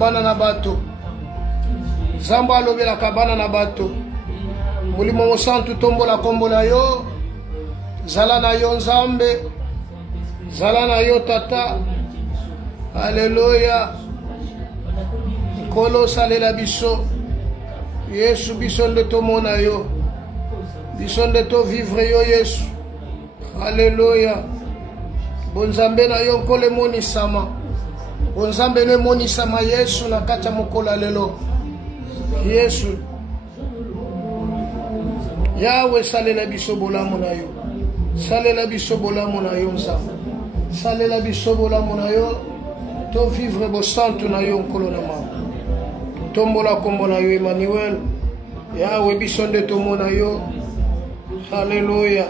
bana na bato Zamba alobela kabana na bato mulimo mosantu tombola kombo na yo zala na yo nzambe zala na yo tata Alléluia Nkolo salela biso Yesu biso nde tomona yo biso nde to vivre yo Yesu Alléluia bonzambe na yo nkole monisama bonzambe ne monisama Yesu na kati ya mokolo lelo Yesu Yahweh salela biso bolamu na yo salela biso bolamu na yo nzambe salela biso bolamu na yo to vivre bo santu na yo nkolo na mama tombola kombo na yo Emmanuel Yahweh biso nde tomona yo Alléluia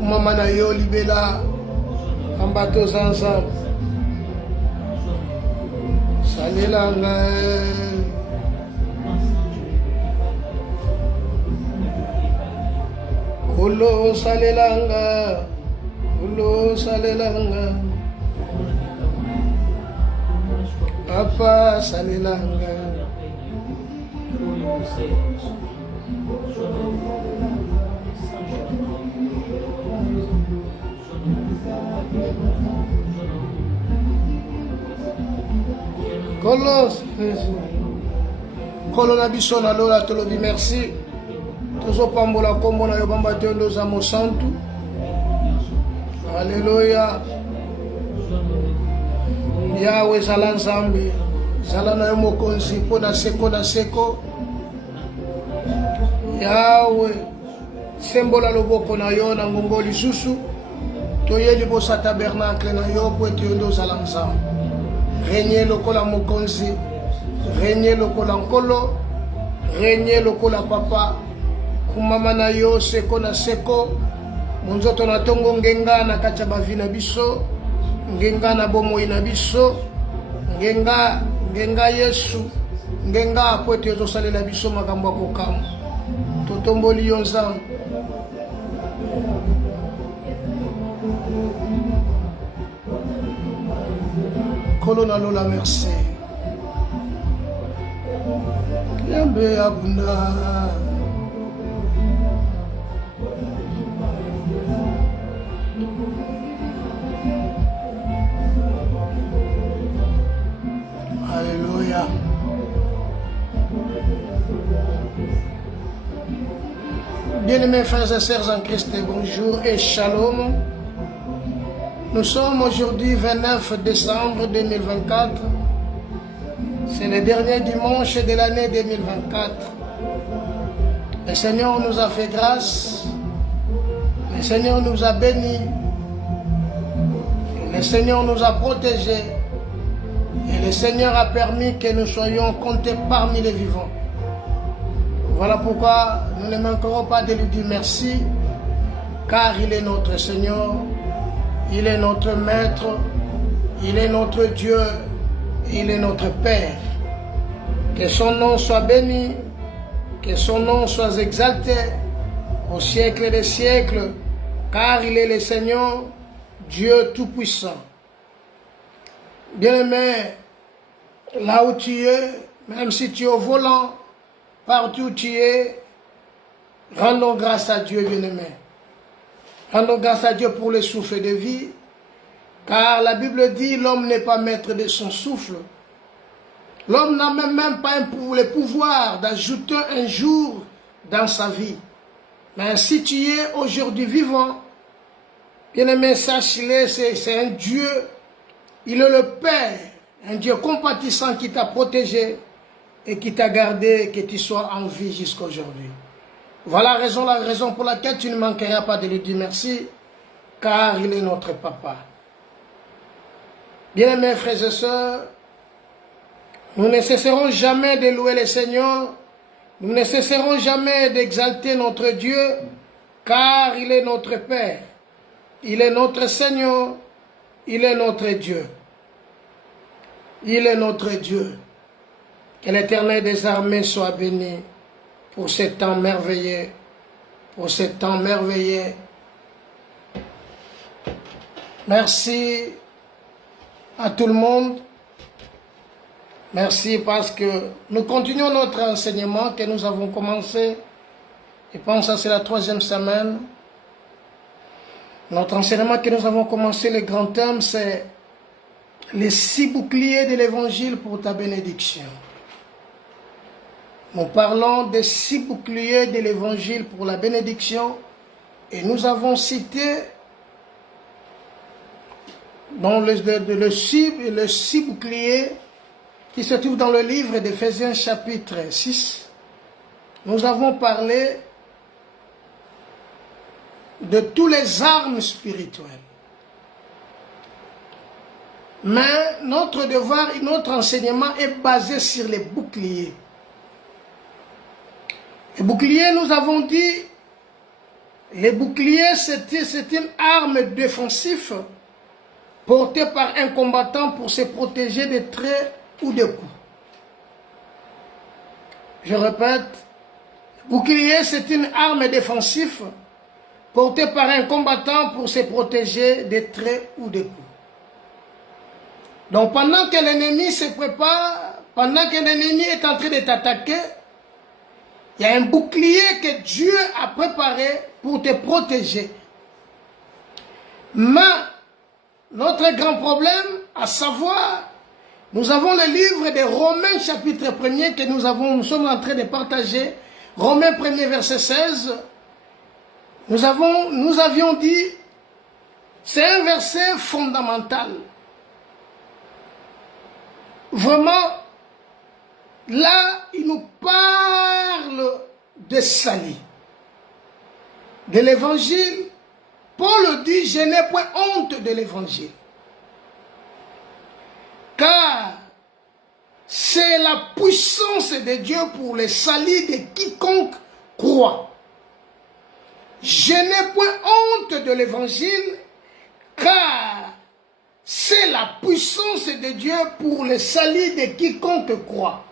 Mama na yo libela ambato zanza salelanga Kolo salelanga Papa salelanga Kolo na biso na lola tolobi merci tozo pambola kombo na yo bamba te ndoza mosantu Alléluia Yahweh zala nzambe zala na yo mokonzi mpo na seko Yahweh sembola loboko na yo na ngongo lisusu toye libosa tabernacle na yo po ete yo nde ozala nzambe régner lokola mokonzi régner lokola nkolo régner lokola papa kumama na yo seko na seko monzoto na tongo ngenga na kati ya bavi na biso ngenga na bomoi na biso ngenga Yesu ngenga po ete ozosalela biso makambo ya kokama totomboli yo nzambe Kolo na lola merci Yambe abunda Alléluia Bien-aimés frères et sœurs en Christ, bonjour et shalom. Nous sommes aujourd'hui 29 décembre 2024. C'est le dernier dimanche de l'année 2024. Le Seigneur nous a fait grâce. Le Seigneur nous a bénis. Le Seigneur nous a protégés. Et le Seigneur a permis que nous soyons comptés parmi les vivants. Voilà pourquoi nous ne manquerons pas de lui dire merci, car il est notre Seigneur. Il est notre Maître, il est notre Dieu, il est notre Père. Que son nom soit béni, que son nom soit exalté au siècle des siècles, car il est le Seigneur, Dieu Tout-Puissant. Bien-aimé, là où tu es, même si tu es au volant, partout où tu es, rendons grâce à Dieu, bien-aimé. Rendons grâce à Dieu pour le souffle de vie, car la Bible dit l'homme n'est pas maître de son souffle. L'homme n'a même pas le pouvoir d'ajouter un jour dans sa vie. Mais si tu es aujourd'hui vivant, bien-aimé, sache-le, c'est un Dieu, il est le Père, un Dieu compatissant qui t'a protégé et qui t'a gardé, que tu sois en vie jusqu'à aujourd'hui. Voilà la raison pour laquelle tu ne manqueras pas de lui dire merci, car il est notre papa. Bien-aimés frères et sœurs, nous ne cesserons jamais de louer le Seigneur, nous ne cesserons jamais d'exalter notre Dieu, car il est notre Père, il est notre Seigneur, il est notre Dieu. Il est notre Dieu. Que l'Éternel des armées soit béni pour ce temps merveilleux, pour ce temps merveilleux. Merci à tout le monde. Merci parce que nous continuons notre enseignement que nous avons commencé. Je pense que c'est la 3e semaine. Notre enseignement que nous avons commencé, le grand thème, c'est les 6 boucliers de l'évangile pour ta bénédiction. Nous parlons des 6 boucliers de l'évangile pour la bénédiction et nous avons cité dans le 6 boucliers qui se trouve dans le livre d'Éphésiens chapitre 6. Nous avons parlé de toutes les armes spirituelles. Mais notre devoir et notre enseignement est basé sur les boucliers. Les boucliers, nous avons dit, les boucliers, c'est une arme défensive portée par un combattant pour se protéger des traits ou des coups. Je répète, bouclier, c'est une arme défensive portée par un combattant pour se protéger des traits ou des coups. Donc pendant que l'ennemi se prépare, pendant que l'ennemi est en train de t'attaquer, il y a un bouclier que Dieu a préparé pour te protéger. Mais notre grand problème, à savoir, nous avons le livre de Romains chapitre 1er que nous sommes en train de partager. Romains 1er verset 16. Nous avions dit, c'est un verset fondamental. Vraiment, là, il nous parle de salut. De l'évangile, Paul dit, je n'ai point honte de l'évangile. Car c'est la puissance de Dieu pour le salut de quiconque croit. Je n'ai point honte de l'évangile, car c'est la puissance de Dieu pour le salut de quiconque croit.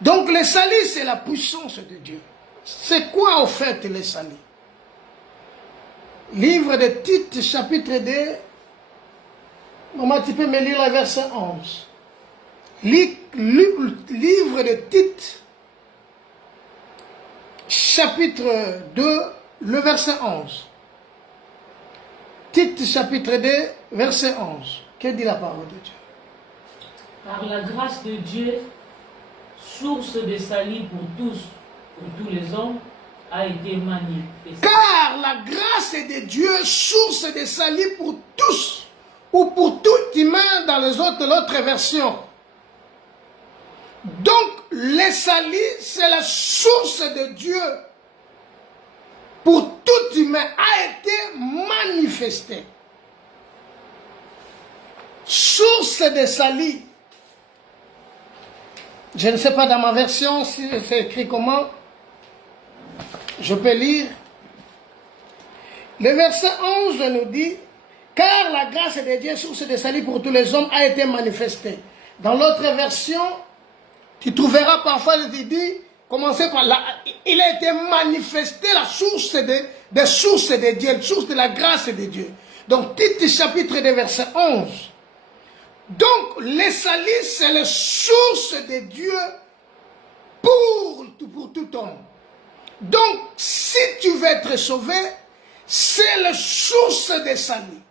Donc le salut, c'est la puissance de Dieu. C'est quoi en fait le salut? Livre de Tite, chapitre 2, maman, tu peux me lire le verset 11. Livre de Tite, chapitre 2, le verset 11. Tite, chapitre 2, verset 11. Que dit la parole de Dieu? Par la grâce de Dieu, source de salut pour tous les hommes, a été manifestée. Car la grâce de Dieu, source de salut pour tous, ou pour tout humain dans l'autre version. Donc, le salut, c'est la source de Dieu pour tout humain, a été manifesté. Source de salut. Je ne sais pas dans ma version si c'est écrit comment. Je peux lire. Le verset 11 nous dit, car la grâce de Dieu, source de salut pour tous les hommes, a été manifestée. Dans l'autre version, tu trouveras parfois, il dit, commencez par là, il a été manifesté la source des sources de Dieu, la source de la grâce de Dieu. Donc, Tite chapitre 2, verset 11. Donc, le salut, c'est la source de Dieu pour tout homme. Donc, si tu veux être sauvé, c'est la source de salut.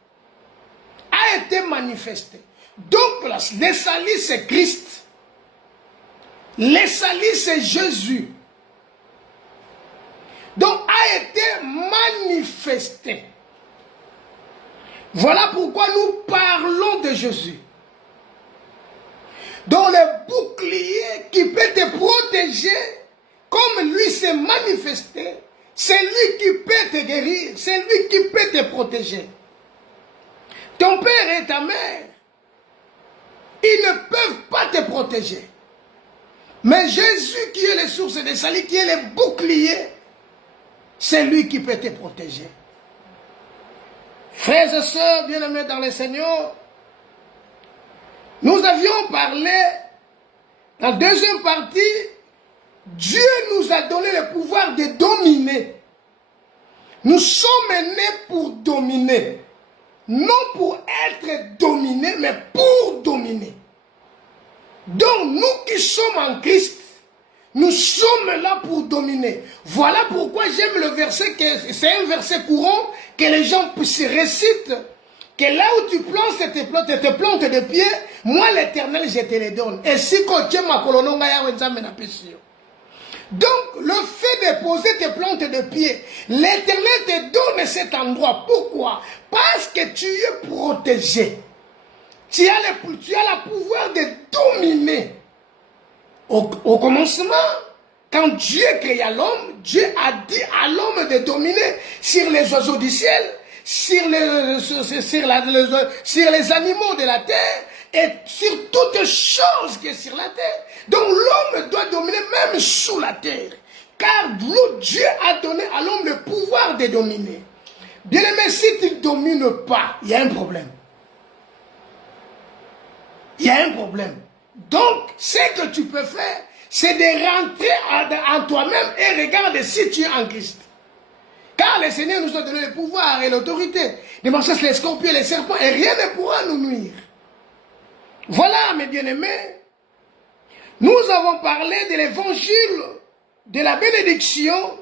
A été manifesté. Donc, le salut, c'est Christ. Le salut, c'est Jésus. Donc, a été manifesté. Voilà pourquoi nous parlons de Jésus. Donc, le bouclier qui peut te protéger, comme lui s'est manifesté, c'est lui qui peut te guérir, c'est lui qui peut te protéger. Ton père et ta mère, ils ne peuvent pas te protéger. Mais Jésus qui est la source de salut, qui est le bouclier, c'est lui qui peut te protéger. Frères et sœurs bien-aimés dans le Seigneur, Nous avions parlé, en deuxième partie, Dieu nous a donné le pouvoir de dominer. Nous sommes nés pour dominer. Non pour être dominés, mais pour dominer. Donc, nous qui sommes en Christ, nous sommes là pour dominer. Voilà pourquoi j'aime le verset, c'est un verset courant que les gens se récitent, que là où tu plantes tes plantes de pied, moi l'Éternel, je te les donne. Et si tu ma colononga ya wenzame na pesio. Donc, le fait de poser tes plantes de pied, l'Éternel te donne cet endroit. Pourquoi? Parce que tu es protégé. Tu as le pouvoir de dominer. Au commencement, quand Dieu créa l'homme, Dieu a dit à l'homme de dominer sur les oiseaux du ciel, sur les animaux de la terre et sur toutes choses qui sont sur la terre. Donc l'homme doit dominer même sous la terre. Car Dieu a donné à l'homme le pouvoir de dominer. Bien aimé, si tu ne domines pas, il y a un problème. Il y a un problème. Donc, ce que tu peux faire, c'est de rentrer en toi-même et regarde si tu es en Christ. Car le Seigneur nous a donné le pouvoir et l'autorité de marcher sur les scorpions et les serpents et rien ne pourra nous nuire. Voilà, mes bien-aimés, nous avons parlé de l'évangile de la bénédiction.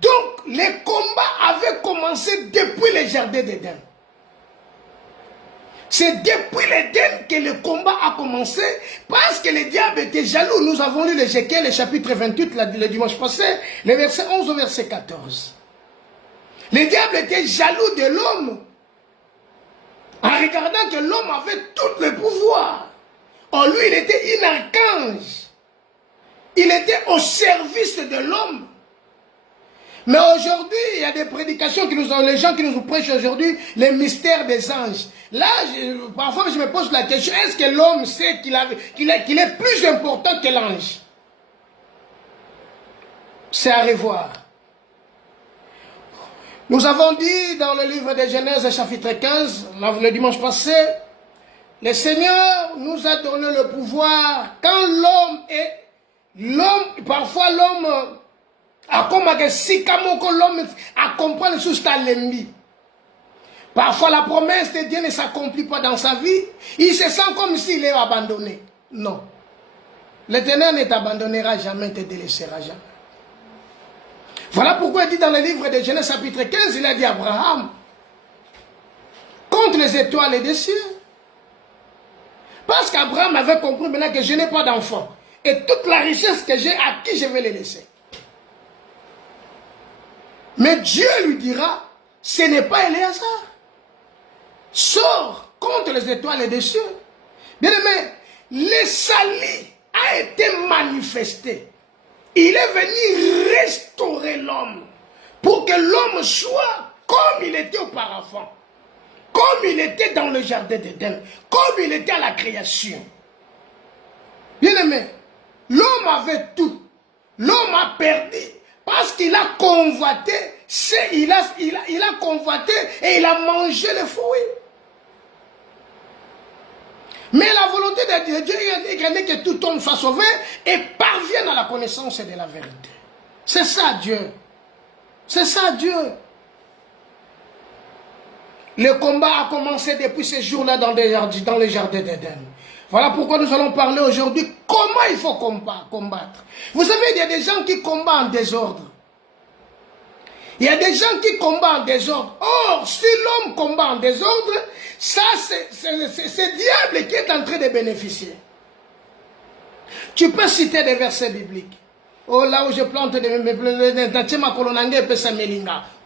Donc, les combats avaient commencé depuis le jardin d'Éden. C'est depuis l'Éden que le combat a commencé parce que le diable était jaloux. Nous avons lu l'Ézéchiel, le chapitre 28, le dimanche passé, le verset 11 au verset 14. Le diable était jaloux de l'homme en regardant que l'homme avait tout le pouvoir. En lui, il était un archange. Il était au service de l'homme. Mais aujourd'hui, il y a des prédications qui nous ont, les gens qui nous prêchent aujourd'hui, les mystères des anges. Là, parfois je me pose la question, est-ce que l'homme sait qu'il est plus important que l'ange? C'est à revoir. Nous avons dit dans le livre de Genèse, chapitre 15, le dimanche passé, le Seigneur nous a donné le pouvoir. Quand parfois l'homme a comme si l'homme a compris les choses à l'ennemi. Parfois la promesse de Dieu ne s'accomplit pas dans sa vie. Il se sent comme s'il est abandonné. Non. L'Éternel ne t'abandonnera jamais, ne te délaissera jamais. Voilà pourquoi il dit dans le livre de Genèse chapitre 15, il a dit à Abraham, compte les étoiles des cieux. Parce qu'Abraham avait compris maintenant que je n'ai pas d'enfant. Et toute la richesse que j'ai, à qui je vais les laisser? Mais Dieu lui dira, ce n'est pas Éléazar. Sors contre les étoiles des cieux. Bien aimé, le salut a été manifesté. Il est venu restaurer l'homme pour que l'homme soit comme il était auparavant. Comme il était dans le jardin d'Éden. Comme il était à la création. Bien aimé, l'homme avait tout. L'homme a perdu. Parce qu'il a convoité, il a convoité et il a mangé les fruits. Mais la volonté de Dieu est que tout homme soit sauvé et parvienne à la connaissance de la vérité. C'est ça Dieu. C'est ça Dieu. Le combat a commencé depuis ces jours-là dans les jardins d'Éden. Voilà pourquoi nous allons parler aujourd'hui comment il faut combattre. Vous savez, il y a des gens qui combattent en désordre. Il y a des gens qui combattent en désordre. Or, si l'homme combat en désordre, ça c'est le diable qui est en train de bénéficier. Tu peux citer des versets bibliques. Oh, là où je plante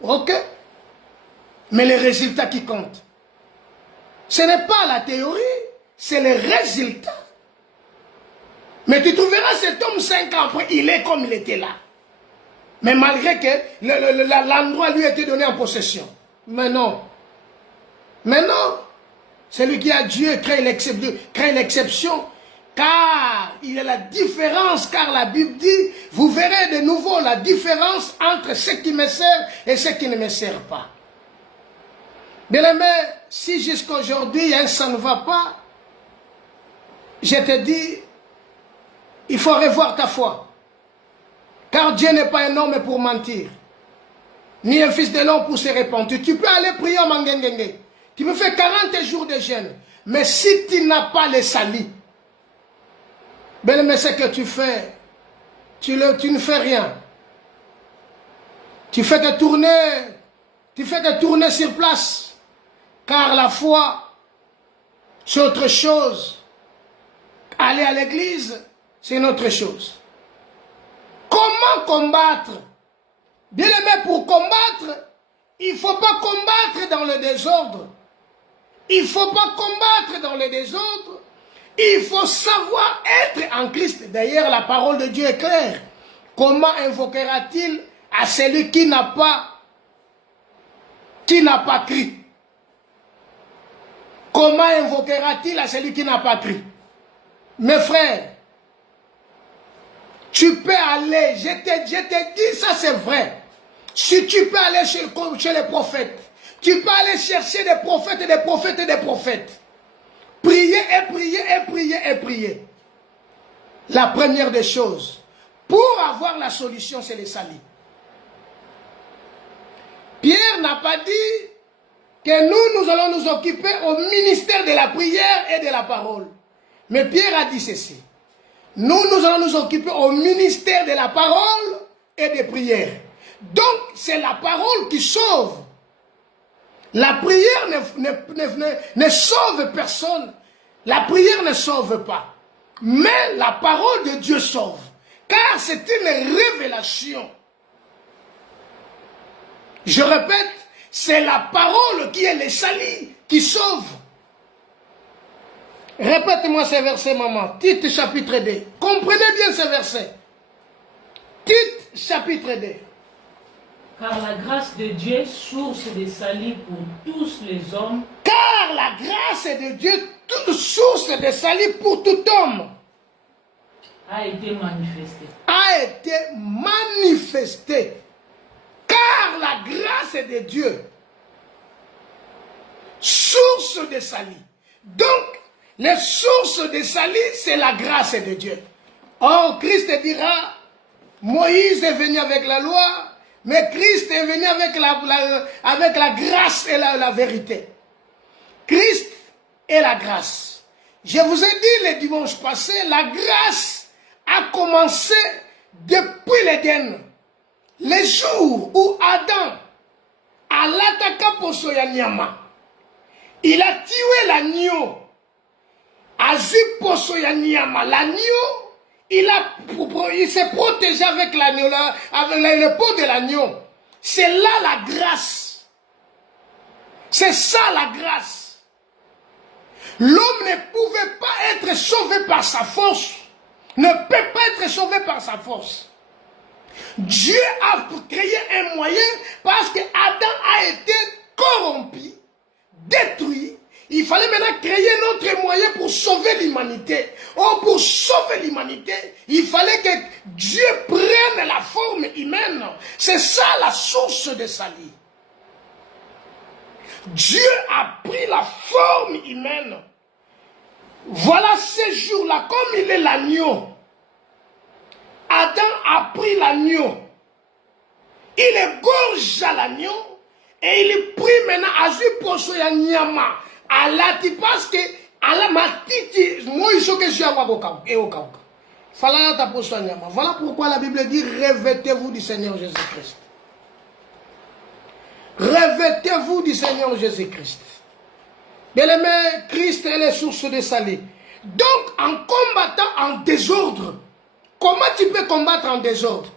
ok. Mais les résultats qui comptent. Ce n'est pas la théorie. C'est le résultat. Mais tu trouveras cet homme 5 ans après, il est comme il était là. Mais malgré que l'endroit lui a été donné en possession. Mais non. Mais non. Celui qui a Dieu crée l'exception. Car il y a la différence. Car la Bible dit, vous verrez de nouveau la différence entre ce qui me sert et ce qui ne me sert pas. Bien aimé, si jusqu'à aujourd'hui ça ne va pas, je te dis, il faut revoir ta foi. Car Dieu n'est pas un homme pour mentir, ni un fils de l'homme pour se répandre. Tu peux aller prier au Mangengenge. Tu peux faire 40 jours de jeûne. Mais si tu n'as pas les salis, bien, ce que tu fais, tu ne fais rien. Tu fais que tourner sur place. Car la foi, c'est autre chose. Aller à l'église, c'est une autre chose. Comment combattre? Bien aimé, pour combattre, il ne faut pas combattre dans le désordre. Il ne faut pas combattre dans le désordre. Il faut savoir être en Christ. D'ailleurs, la parole de Dieu est claire. Comment invoquera-t-il à celui qui n'a pas cru? Comment invoquera-t-il à celui qui n'a pas cru? Mes frères, tu peux aller, je te dis ça c'est vrai. Si tu peux aller chez les prophètes, tu peux aller chercher des prophètes et des prophètes et des prophètes. Prier et prier et prier et prier. La première des choses, pour avoir la solution, c'est les salis. Pierre n'a pas dit que nous allons nous occuper au ministère de la prière et de la parole. Mais Pierre a dit ceci. Nous allons nous occuper au ministère de la parole et des prières. Donc, c'est la parole qui sauve. La prière ne sauve personne. La prière ne sauve pas. Mais la parole de Dieu sauve. Car c'est une révélation. Je répète, c'est la parole qui est le salut qui sauve. Répète-moi ces versets, maman. Tite chapitre 2. Comprenez bien ces versets. Tite chapitre 2. Car la grâce de Dieu, source de salut pour tous les hommes. Car la grâce de Dieu, toute source de salut pour tout homme, a été manifestée. A été manifestée. Car la grâce de Dieu, source de salut. Donc, les sources de salut, c'est la grâce de Dieu. Or, Christ dira, Moïse est venu avec la loi, mais Christ est venu avec la grâce et la vérité. Christ est la grâce. Je vous ai dit le dimanche passé, la grâce a commencé depuis l'Éden. Le jour où Adam a l'attaqué pour Soyanyama, il a tué l'agneau. L'agneau, il s'est protégé avec l'agneau, avec le peau de l'agneau. C'est là la grâce. C'est ça la grâce. L'homme ne pouvait pas être sauvé par sa force. Ne peut pas être sauvé par sa force. Dieu a créé un moyen parce que Adam a été corrompu, détruit. Il fallait maintenant créer un autre moyen pour sauver l'humanité. Or, pour sauver l'humanité, il fallait que Dieu prenne la forme humaine. C'est ça la source de salut. Dieu a pris la forme humaine. Voilà ce jour-là, comme il est l'agneau. Adam a pris l'agneau. Il égorge à l'agneau et il est pris maintenant à Zuposo Yanyama. Allah ti parce que Allah m'a dit moi il faut que je sois au cas. Voilà pourquoi la Bible dit revêtez-vous du Seigneur Jésus-Christ. Revêtez-vous du Seigneur Jésus-Christ. Bien-aimé, Christ est la source de salut. Donc en combattant en désordre, comment tu peux combattre en désordre?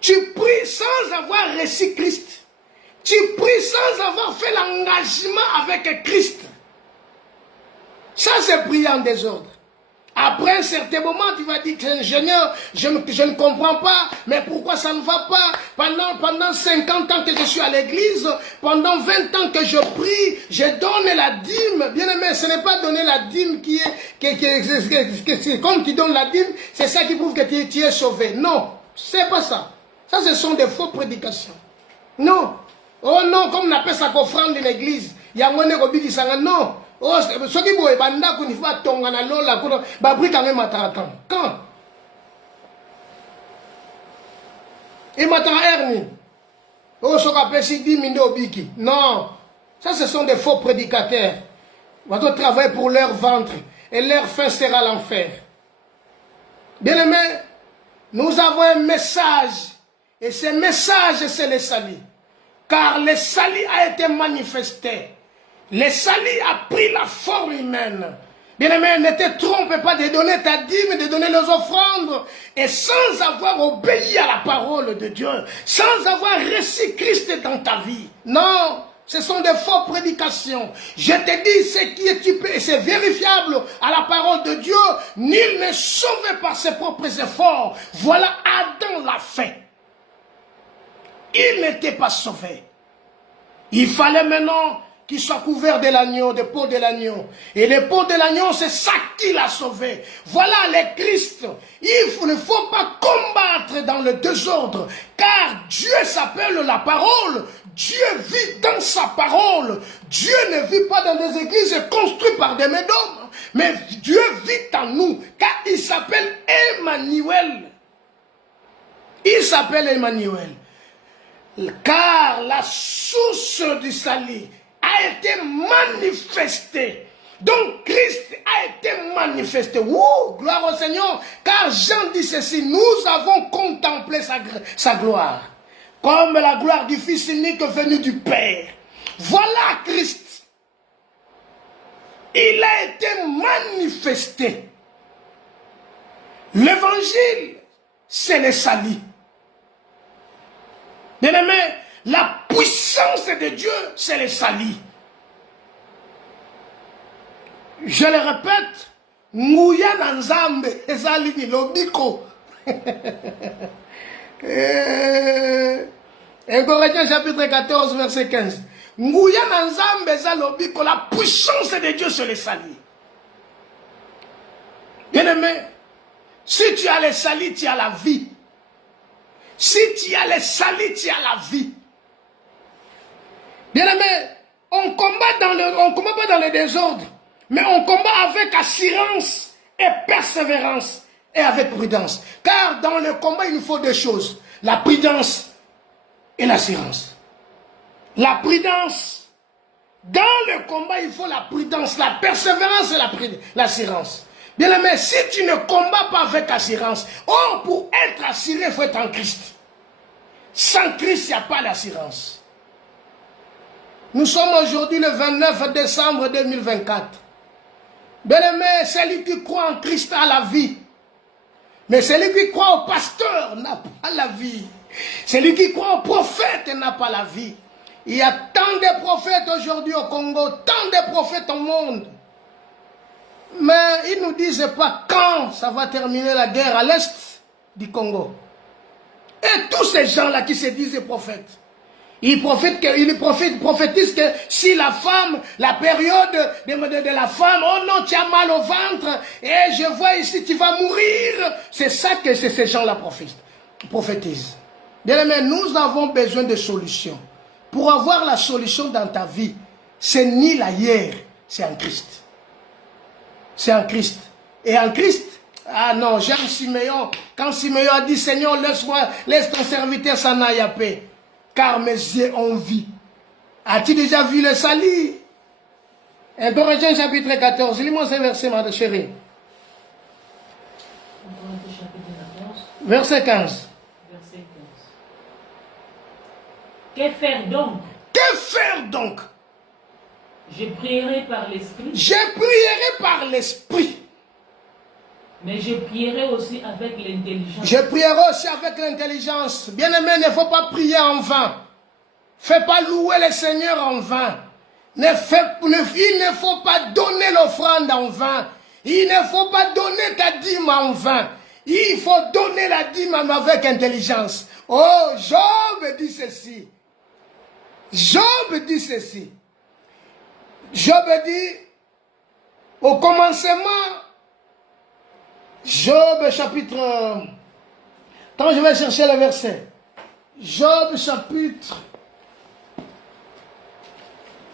Tu pries sans avoir reçu Christ. Tu pries sans avoir fait l'engagement avec Christ. Ça, c'est prier en désordre. Après un certain moment, tu vas dire, Seigneur, je ne comprends pas, mais pourquoi ça ne va pas? Pendant 50 ans que je suis à l'église, pendant 20 ans que je prie, je donne la dîme. Bien aimé, ce n'est pas donner la dîme qui est comme tu donnes la dîme, c'est ça qui prouve que tu es sauvé. Non, c'est pas ça. Ça, ce sont des fausses prédications. Non. Oh non, comme on appelle ça qu'offrande de l'église. Il y a moins de robis qui s'en non. Oh, ce qui boit, banda qu'on y va tomber dans l'eau là, bah brûle quand même attends. Quand? Et m'attend Ernie. Oh, ce qu'on appelle si 10 minutes au biki. Non, ça ce sont des faux prédicateurs. Votre travail pour leur ventre et leur fin sera l'enfer. Bien aimé, nous avons un message et ce message c'est le salut. Car le salut a été manifesté. Le salut a pris la forme humaine. Bien-aimé, ne te trompe pas de donner ta dîme, de donner les offrandes, et sans avoir obéi à la parole de Dieu, sans avoir reçu Christ dans ta vie. Non, ce sont des fausses prédications. Je te dis, ce qui est typé, c'est vérifiable à la parole de Dieu. Nul n'est sauvé par ses propres efforts. Voilà, Adam l'a fait. Il n'était pas sauvé. Il fallait maintenant qu'il soit couvert de l'agneau, de peau de l'agneau. Et les peaux de l'agneau, c'est ça qui l'a sauvé. Voilà le Christ. Il ne faut pas combattre dans le désordre, car Dieu s'appelle la parole. Dieu vit dans sa parole. Dieu ne vit pas dans des églises construites par des médômes, mais Dieu vit en nous, car il s'appelle Emmanuel. Il s'appelle Emmanuel. Car la source du salut a été manifestée. Donc Christ a été manifesté. Ouh, gloire au Seigneur. Car Jean dit ceci, nous avons contemplé sa gloire. Comme la gloire du Fils unique venu du Père. Voilà Christ. Il a été manifesté. L'évangile, c'est le salut. Bien-aimé, la puissance de Dieu, c'est le salut. Je le répète, Nguya Nanzambe, Ezalini, Lobiko. 1 Corinthiens chapitre 14, verset 15. Nguya Nanzambe, Ezalobiko, la puissance de Dieu, c'est le salut. Bien-aimé, si tu as le salut, tu as la vie. Si tu as le salut, tu as la vie. Bien-aimé, on combat pas dans le désordre, mais on combat avec assurance et persévérance et avec prudence. Car dans le combat, il nous faut deux choses, la prudence et l'assurance. La prudence, dans le combat, il faut la prudence, la persévérance et l'assurance. Bien-aimé, si tu ne combats pas avec assurance, pour être assuré, il faut être en Christ. Sans Christ, il n'y a pas d'assurance. Nous sommes aujourd'hui le 29 décembre 2024. Bien-aimé, celui qui croit en Christ a la vie. Mais celui qui croit au pasteur n'a pas la vie. Celui qui croit au prophète n'a pas la vie. Il y a tant de prophètes aujourd'hui au Congo, tant de prophètes au monde. Mais ils ne nous disent pas quand ça va terminer la guerre à l'est du Congo. Et tous ces gens-là qui se disent prophètes, ils prophétisent que si la femme, la période de la femme, oh non, tu as mal au ventre, et je vois ici, tu vas mourir. C'est ça que ces gens-là prophétisent. Bien-aimé, nous avons besoin de solutions. Pour avoir la solution dans ta vie, c'est ni l'ailleurs, c'est en Christ. C'est en Christ. Et en Christ, ah non, Jean Siméon, quand Siméon a dit, Seigneur, laisse ton serviteur s'en aille à paix, car mes yeux ont vu. As-tu déjà vu le salut? 1 Corinthiens chapitre 14, lis-moi ce verset, ma chérie. 1 Corinthiens chapitre 14. Verset 15. Verset 15. Que faire donc? Que faire donc? Je prierai par l'Esprit. Je prierai par l'Esprit. Mais je prierai aussi avec l'intelligence. Je prierai aussi avec l'intelligence. Bien-aimé, il ne faut pas prier en vain. Fais pas louer le Seigneur en vain. Il ne faut pas donner l'offrande en vain. Il ne faut pas donner ta dîme en vain. Il faut donner la dîme avec intelligence. Oh, Job dit ceci. Job dit ceci. Job dit, au commencement, Job chapitre... Attends, je vais chercher le verset. Job chapitre...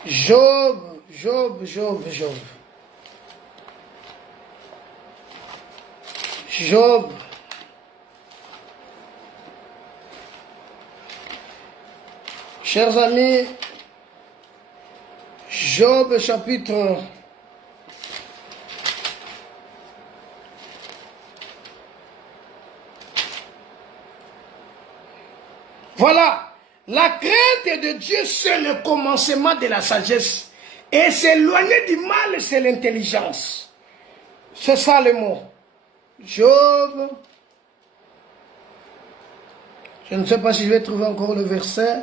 Job Job. Job. Chers amis, Job chapitre 'Voilà, la crainte de Dieu, c'est le commencement de la sagesse. Et s'éloigner du mal, c'est l'intelligence. C'est ça le mot. Job. Je ne sais pas si je vais trouver encore le verset.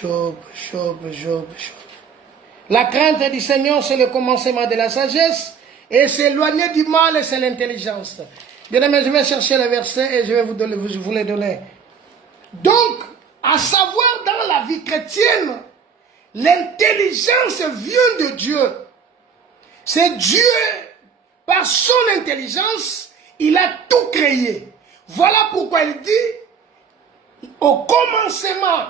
Job. La crainte du Seigneur, c'est le commencement de la sagesse. Et s'éloigner du mal, c'est l'intelligence. Bien aimé, je vais chercher le verset et je vais vous les donner. Donc, à savoir dans la vie chrétienne, l'intelligence vient de Dieu. C'est Dieu, par son intelligence, il a tout créé. Voilà pourquoi il dit, au commencement,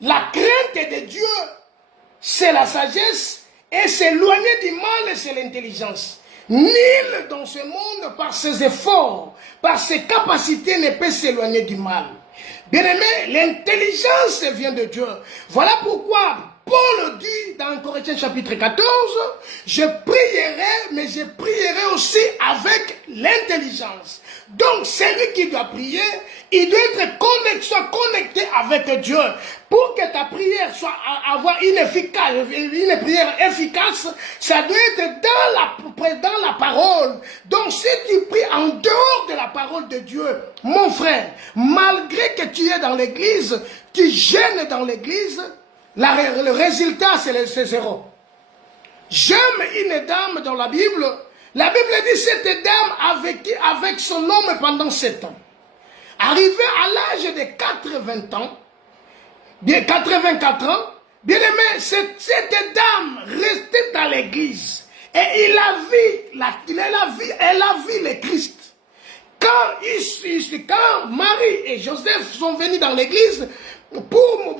la crainte de Dieu, c'est la sagesse, et s'éloigner du mal, c'est l'intelligence. Nul dans ce monde, par ses efforts, par ses capacités, ne peut s'éloigner du mal. Bien-aimé, l'intelligence vient de Dieu. Voilà pourquoi Paul dit dans Corinthiens chapitre 14, je prierai, mais je prierai aussi avec l'intelligence. Donc, celui qui doit prier, il doit être connecté avec Dieu. Pour que ta prière soit avoir une prière efficace, ça doit être dans la parole. Donc, si tu pries en dehors de la parole de Dieu, mon frère, malgré que tu es dans l'église, tu gênes dans l'église, le résultat, c'est zéro. J'aime une dame dans la Bible. La Bible dit cette dame a vécu avec son homme pendant 7 ans. Arrivée à l'âge de 80 ans, 84 ans, bien aimé, cette dame restait dans l'église. Et elle a vu le Christ. Quand Marie et Joseph sont venus dans l'église pour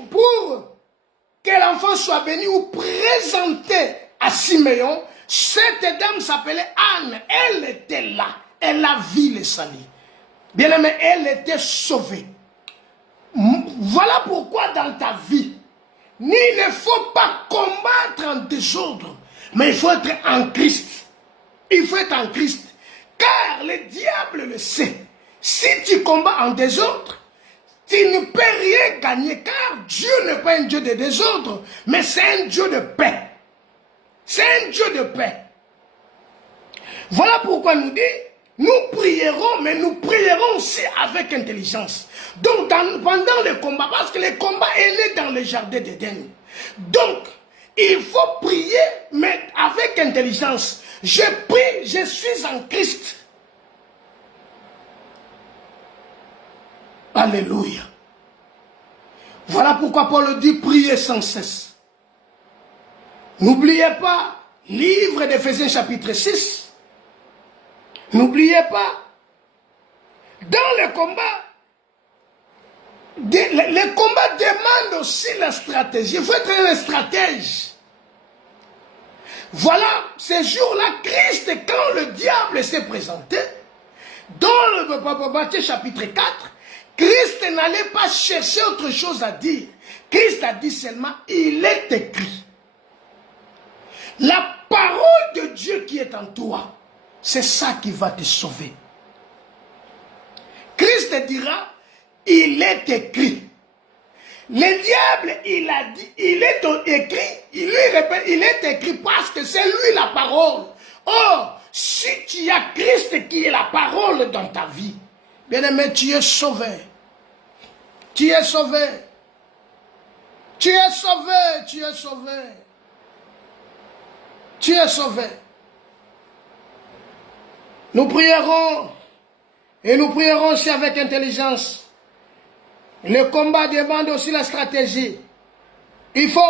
que l'enfant soit béni ou présenté à Siméon, cette dame s'appelait Anne. Elle était là. Elle a vu le salut. Bien aimé, elle était sauvée. Voilà pourquoi dans ta vie, il ne faut pas combattre en désordre, mais il faut être en Christ. Il faut être en Christ. Car le diable le sait. Si tu combats en désordre, tu ne peux rien gagner, car Dieu n'est pas un Dieu de désordre, mais c'est un Dieu de paix. C'est un Dieu de paix. Voilà pourquoi nous dit, nous prierons, mais nous prierons aussi avec intelligence. Donc, pendant le combat, parce que le combat est né dans le jardin d'Éden. Donc, il faut prier, mais avec intelligence. Je prie, je suis en Christ. Alléluia. Voilà pourquoi Paul dit prier sans cesse. N'oubliez pas, livre d'Éphésiens chapitre 6. N'oubliez pas, dans le combat, le combat demande aussi la stratégie. Il faut être un stratège. Voilà, ces jours-là, Christ, quand le diable s'est présenté, dans le Matthieu chapitre 4, Christ n'allait pas chercher autre chose à dire. Christ a dit seulement, il est écrit. La parole de Dieu qui est en toi, c'est ça qui va te sauver. Christ dira, il est écrit. Le diable, il a dit, il est écrit, il lui répète, il est écrit parce que c'est lui la parole. Or, si tu as Christ qui est la parole dans ta vie, bien aimé, tu es sauvé. Tu es sauvé. Tu es sauvé, tu es sauvé. Tu es sauvé. Nous prierons, et nous prierons aussi avec intelligence. Le combat demande aussi la stratégie. Il faut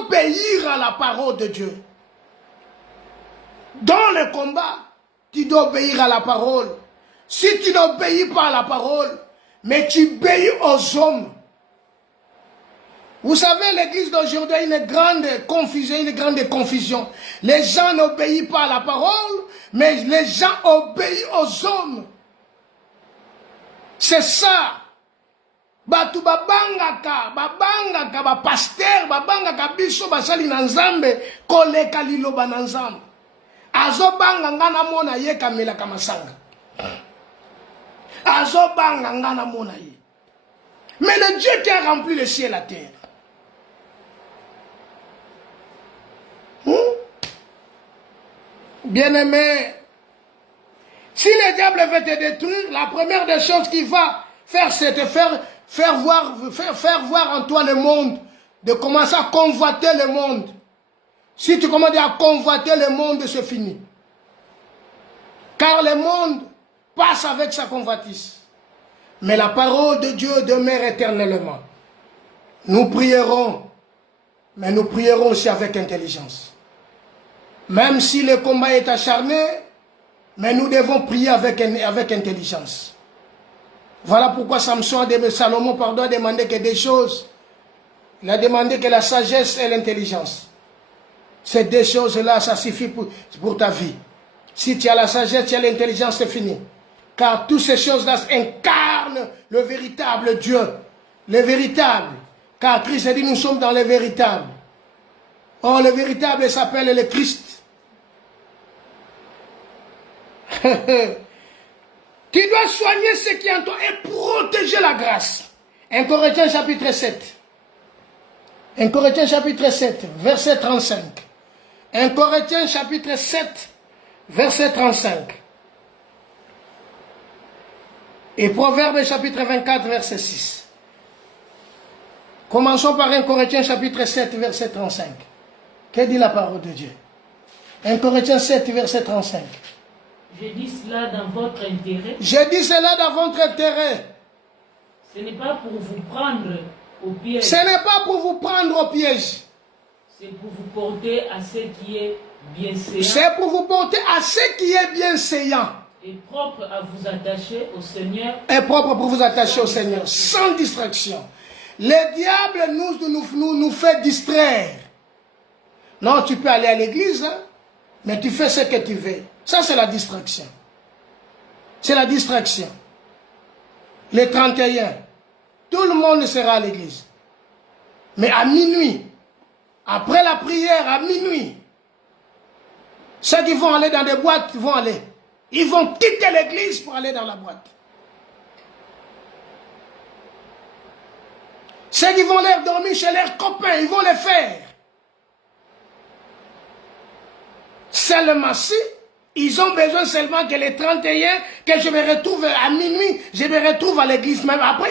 obéir à la parole de Dieu. Dans le combat, tu dois obéir à la parole. Si tu n'obéis pas à la parole, mais tu obéis aux hommes. Vous savez, l'église d'aujourd'hui a une grande confusion, Les gens n'obéissent pas à la parole, mais les gens obéissent aux hommes. C'est ça. Batu babangaka, ba pasteur, babangaka biso basali na nzambe, koleka liloba na nzambe. Azo banga ngana mona ye kamela kamasanga. Azo banga ngana mona ye. Mais le Dieu qui a rempli le ciel et la terre. Bien-aimé, si le diable veut te détruire, la première des choses qu'il va faire, c'est te faire voir en toi le monde, de commencer à convoiter le monde. Si tu commences à convoiter le monde, c'est fini. Car le monde passe avec sa convoitise. Mais la parole de Dieu demeure éternellement. Nous prierons, mais nous prierons aussi avec intelligence. Même si le combat est acharné, mais nous devons prier avec intelligence. Voilà pourquoi Salomon a demandé que des choses. Il a demandé que la sagesse et l'intelligence. Ces deux choses-là, ça suffit pour ta vie. Si tu as la sagesse, tu as l'intelligence, c'est fini. Car toutes ces choses-là incarnent le véritable Dieu. Le véritable. Car Christ a dit, nous sommes dans le véritable. Or, le véritable s'appelle le Christ. Tu dois soigner ce qui est en toi et protéger la grâce. 1 Corinthiens chapitre 7. 1 Corinthiens chapitre 7, verset 35. 1 Corinthiens chapitre 7, verset 35. Et Proverbes chapitre 24, verset 6. Commençons par 1 Corinthiens chapitre 7, verset 35. Que dit la parole de Dieu? 1 Corinthiens 7, verset 35. Je dis cela dans votre intérêt. Je dis cela dans votre intérêt. Ce n'est pas pour vous prendre au piège. Ce n'est pas pour vous prendre au piège. C'est pour vous porter à ce qui est bien séant. C'est pour vous porter à ce qui est bien séant. Et propre à vous attacher au Seigneur. Et propre pour vous attacher au Seigneur, sans distraction. Le diable nous fait distraire. Non, tu peux aller à l'église, hein, mais tu fais ce que tu veux. Ça, c'est la distraction. C'est la distraction. Les 31, tout le monde sera à l'église. Mais à minuit, après la prière, à minuit, ceux qui vont aller dans des boîtes vont aller. Ils vont quitter l'église pour aller dans la boîte. Ceux qui vont aller dormir chez leurs copains, ils vont le faire. Seulement si, ils ont besoin seulement que les 31, que je me retrouve à minuit, je me retrouve à l'église. Même après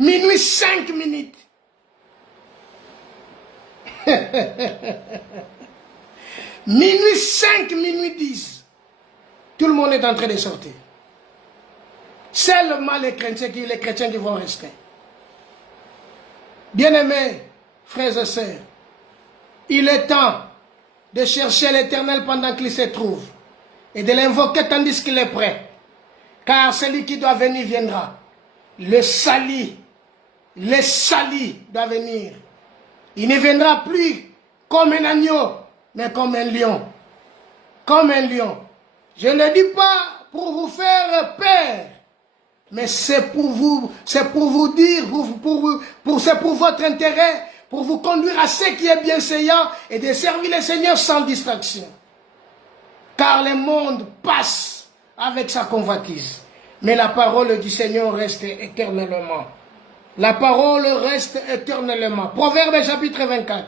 minuit 5 minutes. Minuit 5, minuit 10. Tout le monde est en train de sortir. Seulement les chrétiens qui vont rester. Bien-aimés, frères et sœurs, il est temps de chercher l'Éternel pendant qu'il se trouve et de l'invoquer tandis qu'il est prêt. Car celui qui doit venir viendra. Le salut doit venir. Il ne viendra plus comme un agneau, mais comme un lion. Comme un lion. Je ne dis pas pour vous faire peur, mais c'est pour vous dire, c'est pour votre intérêt, pour vous conduire à ce qui est bienséant et de servir le Seigneur sans distraction. Car le monde passe avec sa convoitise, mais la parole du Seigneur reste éternellement. La parole reste éternellement. Proverbe chapitre 24,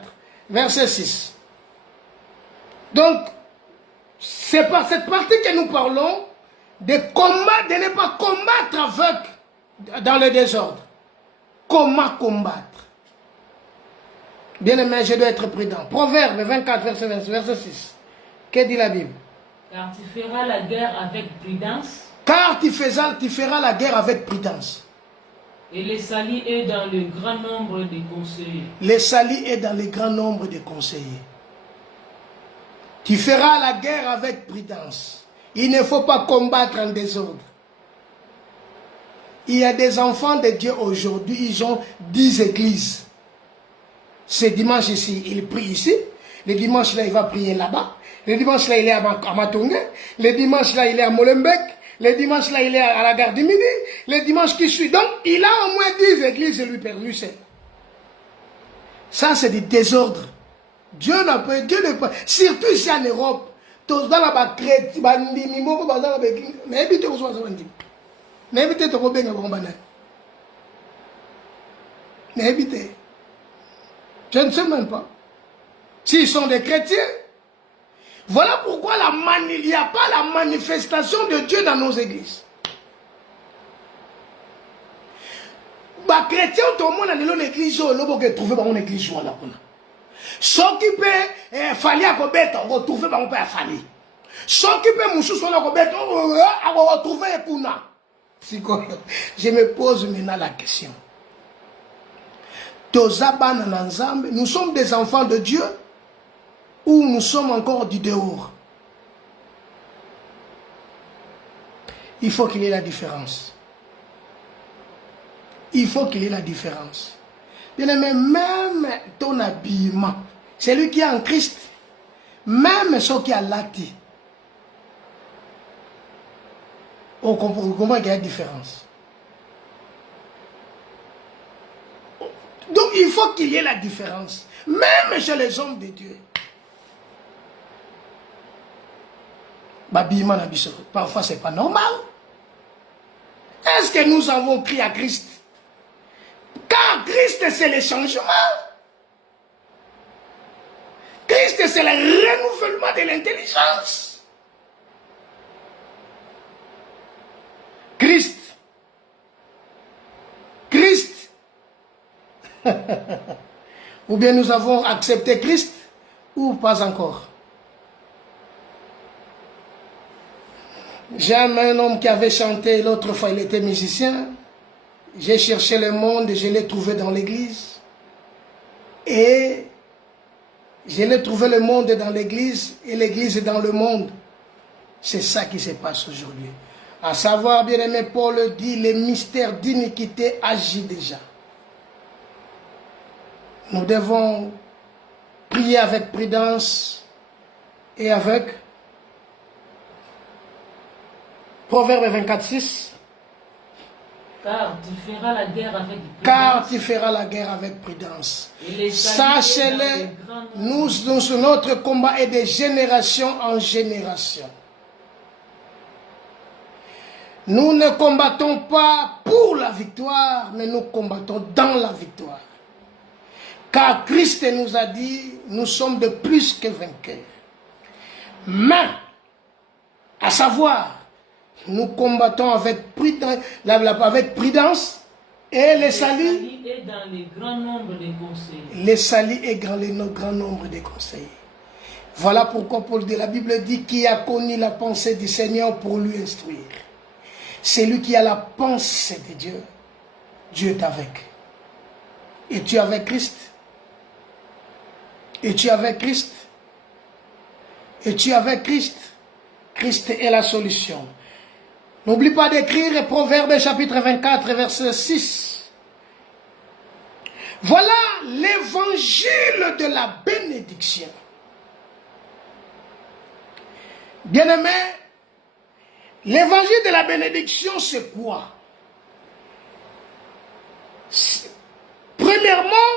verset 6. Donc, c'est par cette partie que nous parlons de combat, de ne pas combattre dans le désordre. Comment combattre? Bien aimé, je dois être prudent. Proverbe 24, verset 6. Que dit la Bible? Car tu feras la guerre avec prudence. Car tu feras la guerre avec prudence. Et le salut est dans le grand nombre de conseillers. Le salut est dans le grand nombre de conseillers. Tu feras la guerre avec prudence. Il ne faut pas combattre en désordre. Il y a des enfants de Dieu aujourd'hui, ils ont 10 églises. Ce dimanche ici, il prie ici. Le dimanche là, il va prier là-bas. Le dimanche là, il est à Matongue. Le dimanche là, il est à Molenbeek. Le dimanche là, il est à la gare du Midi. Le dimanche qui suit. Donc, il a au moins 10 églises lui perdu. Ça, c'est du désordre. Dieu n'a pas, Dieu ne pas. Surtout ici en Europe. Tous dans la bacrète, bandimimo, dans la bacrète. Mais évitez vous soyez bandimimo. Mais évitez de vous bien combattre. Mais évitez. Je ne sais même pas. S'ils sont des chrétiens. Voilà pourquoi il n'y a pas la manifestation de Dieu dans nos églises. Les chrétiens, tout le monde a l'église, ils ont trouvé dans l'église. Ce qui peut falloir qu'on bête, on va trouver dans l'église. Ce qui peut moucher sur l'église, on va retrouver Epuna. Je me pose maintenant la question. Nous sommes des enfants de Dieu ou nous sommes encore du dehors? Il faut qu'il y ait la différence. Il faut qu'il y ait la différence. Bien aimé, même ton habillement, celui qui est en Christ, même ceux qui a lati, on comprend qu'il y a une différence. Donc il faut qu'il y ait la différence, même chez les hommes de Dieu. Parfois c'est pas normal. Est-ce que nous avons pris à Christ? Car Christ c'est le changement. Christ c'est le renouvellement de l'intelligence. Christ. Ou bien nous avons accepté Christ ou pas encore. J'aime un homme qui avait chanté, l'autre fois il était musicien. J'ai cherché le monde et je l'ai trouvé dans l'église. Et je l'ai trouvé le monde dans l'église et l'église dans le monde. C'est ça qui se passe aujourd'hui. À savoir, bien aimé, Paul dit, les mystères d'iniquité agissent déjà. Nous devons prier avec prudence et avec Proverbe 24:6. Car tu feras la guerre avec prudence. Car tu feras la guerre avec prudence. Sachez-le, notre combat est de génération en génération. Nous ne combattons pas pour la victoire, mais nous combattons dans la victoire. Car Christ nous a dit, nous sommes de plus que vainqueurs. Mais, à savoir, nous combattons avec prudence et le salut est dans les grands nombres des conseillers. Le salut est dans le grand nombre des conseillers. Voilà pourquoi Paul de la Bible dit qui a connu la pensée du Seigneur pour lui instruire. C'est lui qui a la pensée de Dieu. Dieu est avec. Et tu es avec Christ. Et tu es avec Christ. Et tu es avec Christ. Christ est la solution. N'oublie pas d'écrire Proverbe chapitre 24, verset 6. Voilà l'évangile de la bénédiction. Bien-aimé, l'évangile de la bénédiction, c'est quoi? Premièrement,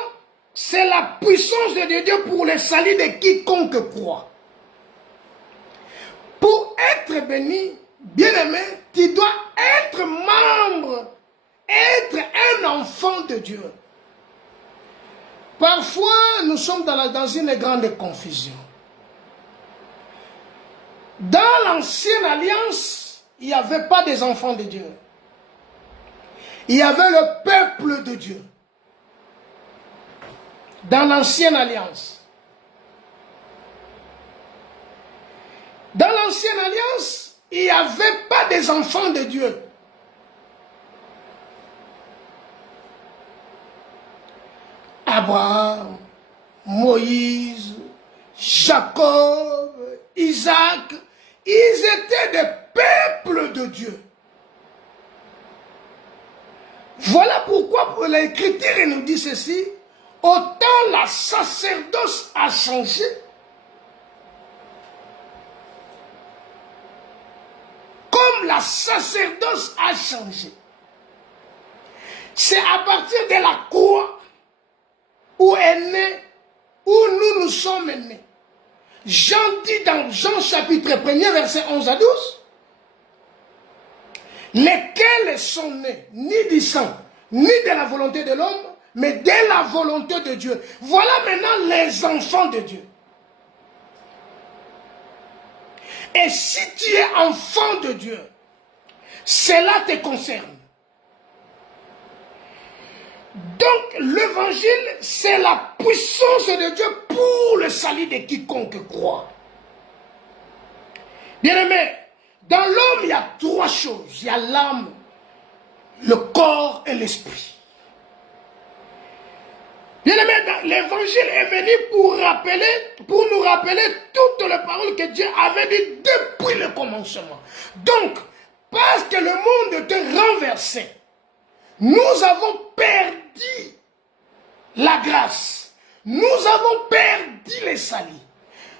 c'est la puissance de Dieu pour le salut de quiconque croit. Pour être béni, bien-aimé, tu dois être membre, être un enfant de Dieu. Parfois, nous sommes dans une grande confusion. Dans l'ancienne alliance, il n'y avait pas des enfants de Dieu. Il y avait le peuple de Dieu. Dans l'ancienne alliance. Dans l'ancienne alliance, il n'y avait pas des enfants de Dieu. Abraham, Moïse, Jacob, Isaac, ils étaient des peuples de Dieu. Voilà pourquoi l'Écriture nous dit ceci, autant la sacerdoce a changé, comme la sacerdoce a changé. C'est à partir de la croix où est né, où nous sommes nés. Jean dit dans Jean chapitre 1er, verset 11 à 12, lesquels sont nés ni du sang, ni de la volonté de l'homme, mais de la volonté de Dieu. Voilà maintenant les enfants de Dieu. Et si tu es enfant de Dieu, cela te concerne. Donc l'évangile, c'est la puissance de Dieu pour le salut de quiconque croit. Bien-aimé, dans l'homme, il y a trois choses. Il y a l'âme, le corps et l'esprit. Bien-aimé, l'évangile est venu pour nous rappeler toutes les paroles que Dieu avait dites depuis le commencement. Donc, parce que le monde était renversé, nous avons perdu la grâce. Nous avons perdu les salis.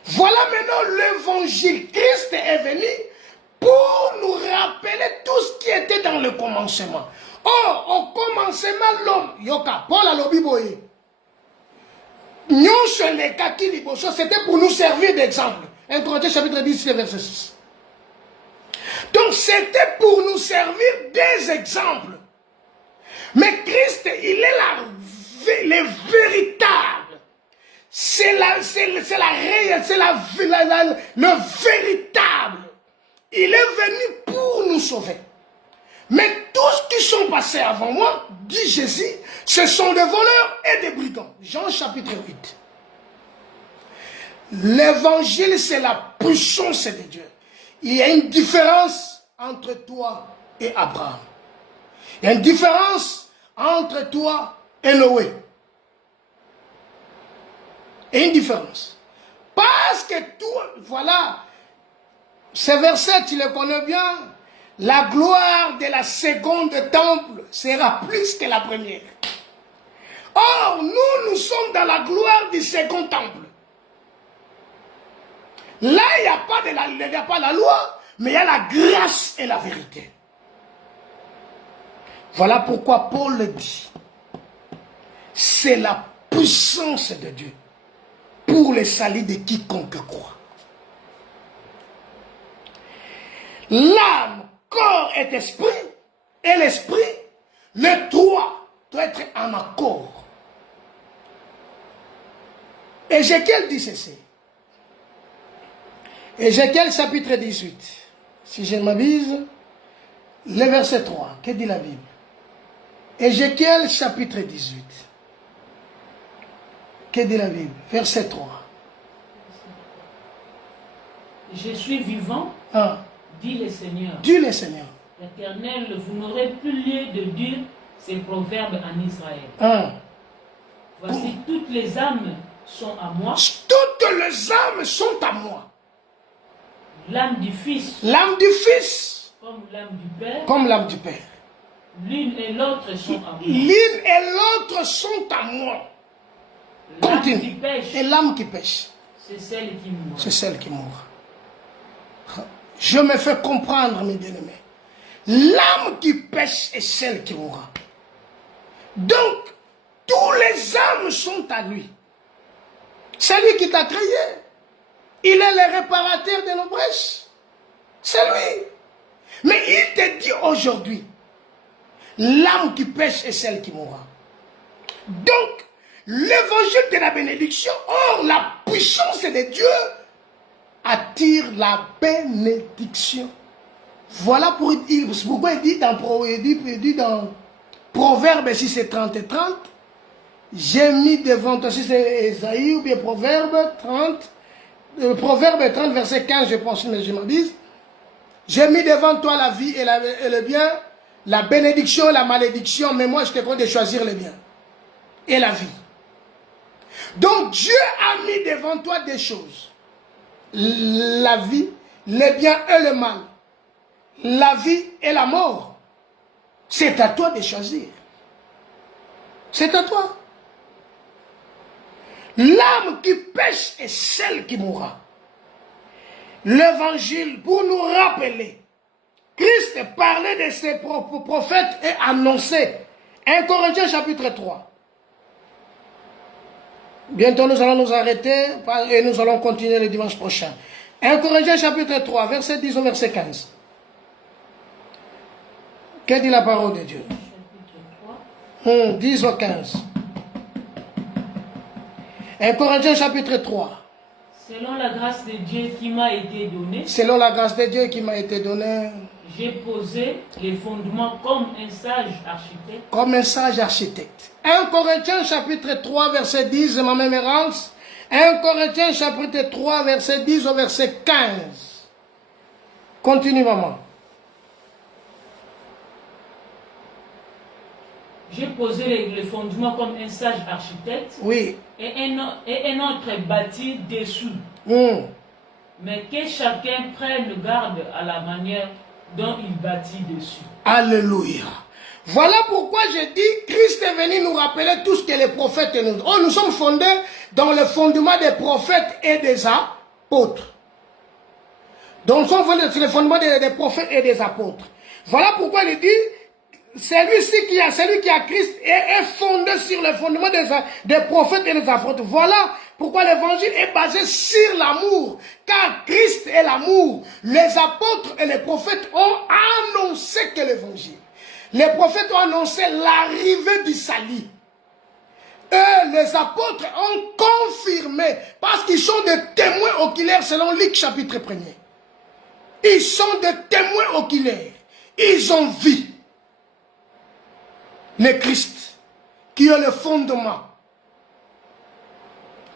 Voilà maintenant l'évangile. Christ est venu pour nous rappeler tout ce qui était dans le commencement. Or, au commencement, l'homme, Yoka, Paul a l'obiboye. C'était pour nous servir d'exemple. 1 Corinthiens chapitre 10, verset 6. Donc, c'était pour nous servir des exemples. Mais Christ, il est le véritable. C'est la réelle, c'est le véritable. Il est venu pour nous sauver. Mais tous qui sont passés avant moi, dit Jésus, ce sont des voleurs et des brigands. Jean chapitre 8. L'évangile, c'est la puissance de Dieu. Il y a une différence entre toi et Abraham. Il y a une différence entre toi et Noé. Et une différence. Parce que tout, voilà, ces versets, tu les connais bien. La gloire de la seconde temple sera plus que la première. Or, nous sommes dans la gloire du second temple. Là, il n'y a pas la loi, mais il y a la grâce et la vérité. Voilà pourquoi Paul le dit. C'est la puissance de Dieu pour le salut de quiconque croit. L'âme, corps et esprit, et l'esprit, les trois doivent être en accord. Ézéchiel dit ceci. Ézéchiel chapitre 18. Si je ne m'abuse, le verset 3. Que dit la Bible? Ézéchiel chapitre 18. Que dit la Bible? Verset 3. Je suis vivant, dit le Seigneur. Dit le Seigneur. L'Éternel, vous n'aurez plus lieu de dire ces proverbes en Israël. Voici, toutes les âmes sont à moi. Toutes les âmes sont à moi. L'âme du Fils. L'âme du Fils. Comme l'âme du Père. Comme l'âme du Père. L'une et l'autre sont à moi. L'une et l'autre sont à moi. L'âme qui pêche. Et l'âme qui pêche. C'est celle qui mourra. C'est celle qui mourra. Je me fais comprendre, mes bien-aimés. L'âme qui pêche est celle qui mourra. Donc, tous les âmes sont à lui. C'est lui qui t'a créé. Il est le réparateur de nos brèches. C'est lui. Mais il te dit aujourd'hui, l'âme qui pêche est celle qui mourra. Donc, l'évangile de la bénédiction, or la puissance de Dieu attire la bénédiction. Voilà pourquoi il dit dans Proverbe 6 et 30 et 30, j'ai mis devant toi, si c'est Esaïe ou bien Proverbe 30, Proverbe 30 verset 15, je pense, mais je m'abuse. J'ai mis devant toi la vie et le bien, la bénédiction et la malédiction, mais moi je te compte de choisir le bien et la vie. Donc Dieu a mis devant toi des choses. la vie, le bien et le mal, la vie et la mort. C'est à toi de choisir. C'est à toi. L'âme qui pêche est celle qui mourra. L'évangile, pour nous rappeler, Christ parlait de ses propres prophètes et annonçait. 1 Corinthiens chapitre 3. Bientôt nous allons nous arrêter et nous allons continuer le dimanche prochain. 1 Corinthiens chapitre 3, verset 10 au verset 15. Que dit la parole de Dieu? 10 au 15. 1 Corinthiens chapitre 3. Selon la grâce de Dieu qui m'a été donnée, selon la grâce de Dieu qui m'a été donnée, j'ai posé les fondements comme un sage architecte. Comme un sage architecte. 1 Corinthiens chapitre 3 verset 10, ma mémorance. 1 Corinthiens chapitre 3 verset 10 au verset 15. Continue, maman. J'ai posé les fondements comme un sage architecte. Oui. Et un autre bâti dessous. Mais que chacun prenne garde à la manière dont il bâtit dessus. Alléluia. Voilà pourquoi j'ai dit, Christ est venu nous rappeler tout ce que les prophètes nous ont. Nous sommes fondés dans le fondement des prophètes et des apôtres. Donc nous sommes fondés sur le fondement des prophètes et des apôtres. Voilà pourquoi il dit, celui qui a Christ est fondé sur le fondement des prophètes et des apôtres. Voilà pourquoi l'évangile est basé sur l'amour. Car Christ est l'amour. Les apôtres et les prophètes ont annoncé que l'évangile. Les prophètes ont annoncé l'arrivée du salut. Et les apôtres ont confirmé parce qu'ils sont des témoins oculaires selon Luc chapitre 1er. Ils sont des témoins oculaires. Ils ont vu le Christ, qui est le fondement.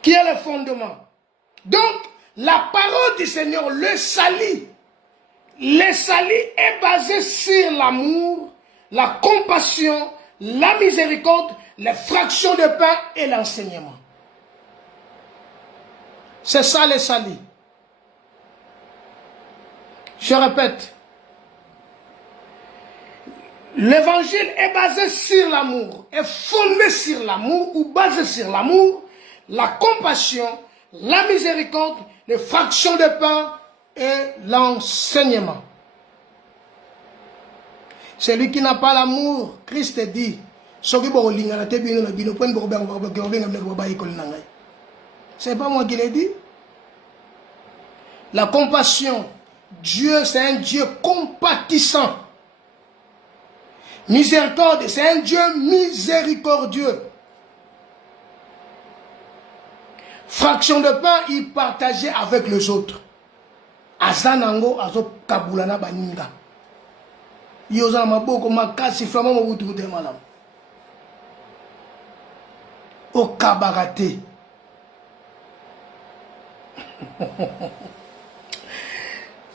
Qui est le fondement. Donc, la parole du Seigneur, le salut est basé sur l'amour, la compassion, la miséricorde, les fractions de pain et l'enseignement. C'est ça le salut. Je répète. L'évangile est basé sur l'amour, est fondé sur l'amour ou basé sur l'amour, la compassion, la miséricorde, les fractions de pain et l'enseignement. Celui qui n'a pas l'amour, Christ dit, c'est pas moi qui l'ai dit. La compassion, Dieu c'est un Dieu compatissant. Miséricorde, c'est un Dieu miséricordieux. Fraction de pain, il partageait avec les autres. Azanango, azo kabulana baninga. Yoza maboko makasi fama mobutu de malam. Au kabarate.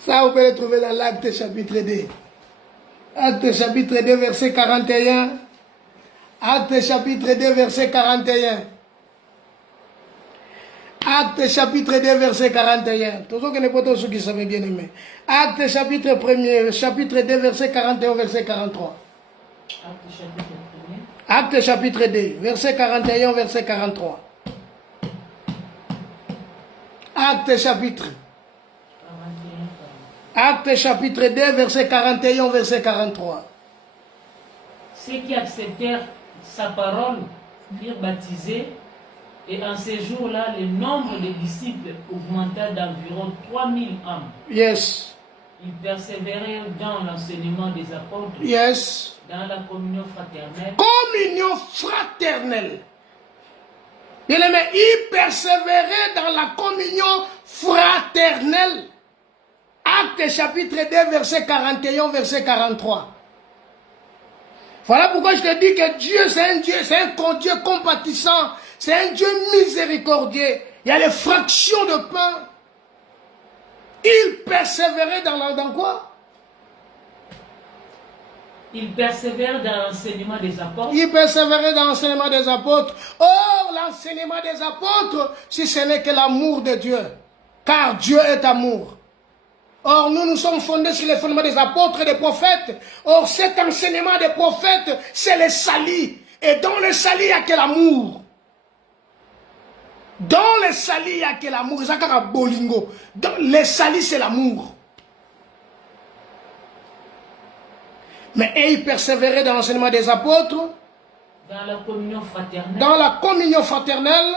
Ça, vous pouvez le trouver dans l'Acte chapitre 2. Acte chapitre 2, verset 41. Acte chapitre 2, verset 41. Acte chapitre 2, verset 41. Tous ceux qui ne sont pas ceux qui sont bien aimés. Acte chapitre 1er, chapitre 2, verset 41, verset 43. Acte chapitre 2, verset 41, verset 43. Acte chapitre. Acte chapitre 2, verset 41, verset 43. Ceux qui acceptèrent sa parole furent baptisés, et en ces jours-là, le nombre des disciples augmenta d'environ 3000 âmes. Yes. Ils persévérèrent dans l'enseignement des apôtres. Yes. Dans la communion fraternelle. Communion fraternelle. Bien aimé, ils persévéraient dans la communion fraternelle. Acte chapitre 2, verset 41, verset 43. Voilà pourquoi je te dis que Dieu, c'est un Dieu, c'est un Dieu compatissant, c'est un Dieu miséricordieux. Il y a les fractions de pain. Il persévérait dans quoi? Il persévère dans l'enseignement des apôtres. Il persévérait dans l'enseignement des apôtres. Or, l'enseignement des apôtres, si ce n'est que l'amour de Dieu. car Dieu est amour. Or, nous sommes fondés sur les fondements des apôtres et des prophètes. Or, cet enseignement des prophètes, c'est le salut. Et dans le salut, il n'y a que l'amour. Dans le salut, il n'y a que l'amour. Dans le salut, c'est l'amour. Mais ils persévéraient dans l'enseignement des apôtres. Dans la communion fraternelle. Dans la communion fraternelle.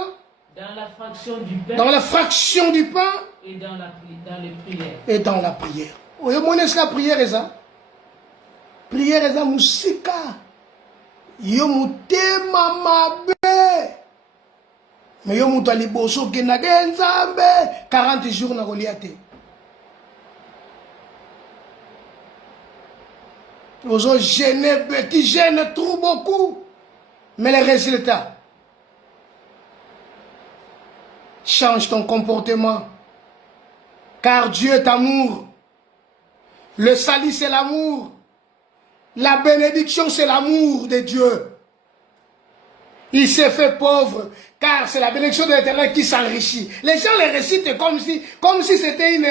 Dans la fraction du pain. Dans la fraction du pain. Et dans les prières. Et dans la prière. Vous connaissez la prière, ça? Prière, ça, musika. Yo mutema mabe. Mais yo mutu aliboso kenage nzambe 40 jours na goliate. Vous ont gêné, petit gêne trop beaucoup. Mais les résultats. Change ton comportement. Car Dieu est amour. Le salut, c'est l'amour. La bénédiction, c'est l'amour de Dieu. Il s'est fait pauvre, car c'est la bénédiction de l'Éternel qui s'enrichit. Les gens les récitent comme si c'était une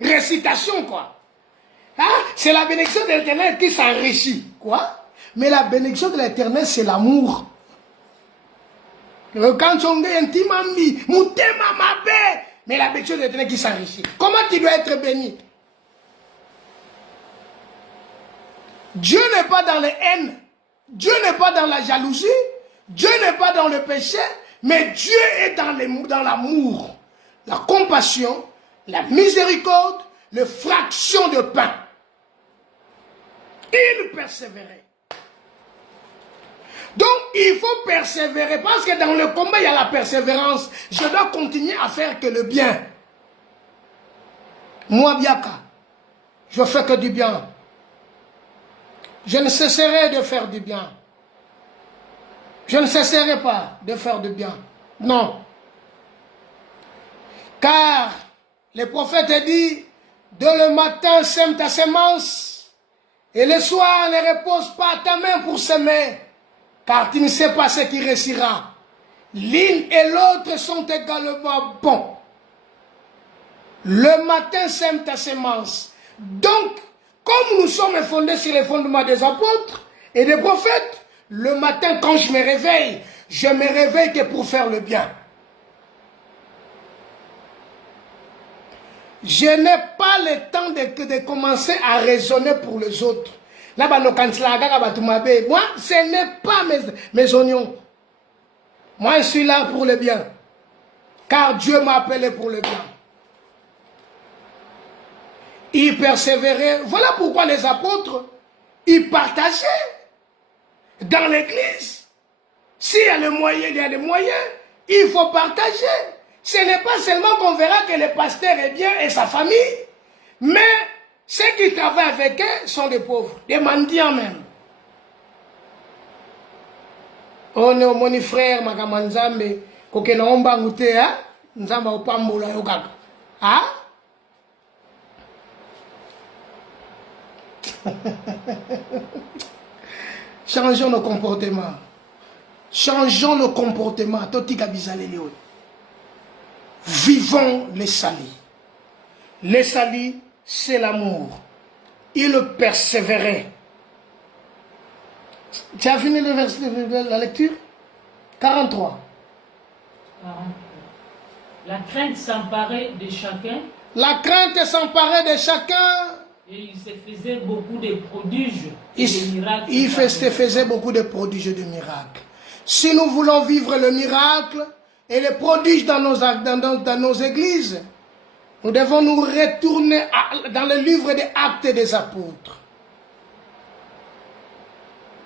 récitation, quoi. Hein? C'est la bénédiction de l'Éternel qui s'enrichit. Quoi? Mais la bénédiction de l'Éternel, c'est l'amour. Quand on dit intimement, moutema mabe, mais la bénédiction de l'Éternel qui s'enrichit. Comment tu dois être béni? Dieu n'est pas dans les haines. Dieu n'est pas dans la jalousie. Dieu n'est pas dans le péché. Mais Dieu est dans l'amour, la compassion, la miséricorde, la fraction de pain. Il persévérait. Donc, il faut persévérer parce que dans le combat, il y a la persévérance. Je dois continuer à faire que le bien. Moi, Biaka, je fais que du bien. Je ne cesserai de faire du bien. Je ne cesserai pas de faire du bien. Non. Car le prophète a dit, de le matin sème ta semence, et le soir ne repose pas ta main pour semer, car tu ne sais pas ce qui réussira. L'une et l'autre sont également bons. Le matin sème ta semence. Donc, comme nous sommes fondés sur les fondements des apôtres et des prophètes, le matin quand je me réveille que pour faire le bien. Je n'ai pas le temps de commencer à raisonner pour les autres. Moi, ce n'est pas mes oignons. Moi, je suis là pour le bien. Car Dieu m'a appelé pour le bien. Ils persévéraient. Voilà pourquoi les apôtres, ils partageaient dans l'église. S'il y a le moyen, il y a les moyens. Il faut partager. Ce n'est pas seulement qu'on verra que le pasteur est bien et sa famille, mais ceux qui travaillent avec eux sont des pauvres, des mendiants même. On est au moni frère, Makamanzambe, Kokena Omba Ngute, hein? Nzamba Opambola Yokaka. Hein? Changeons nos comportements. Changeons nos comportements. Vivons les salis. Les salis, c'est l'amour. Il persévérait. Tu as fini la lecture? 43. 43. La crainte s'emparait de chacun. La crainte s'emparait de chacun. Et il se faisait beaucoup de prodiges et de miracles. Il se faisait beaucoup de prodiges et de miracles. Si nous voulons vivre le miracle et les prodiges dans nos églises, nous devons nous retourner dans le livre des Actes des Apôtres.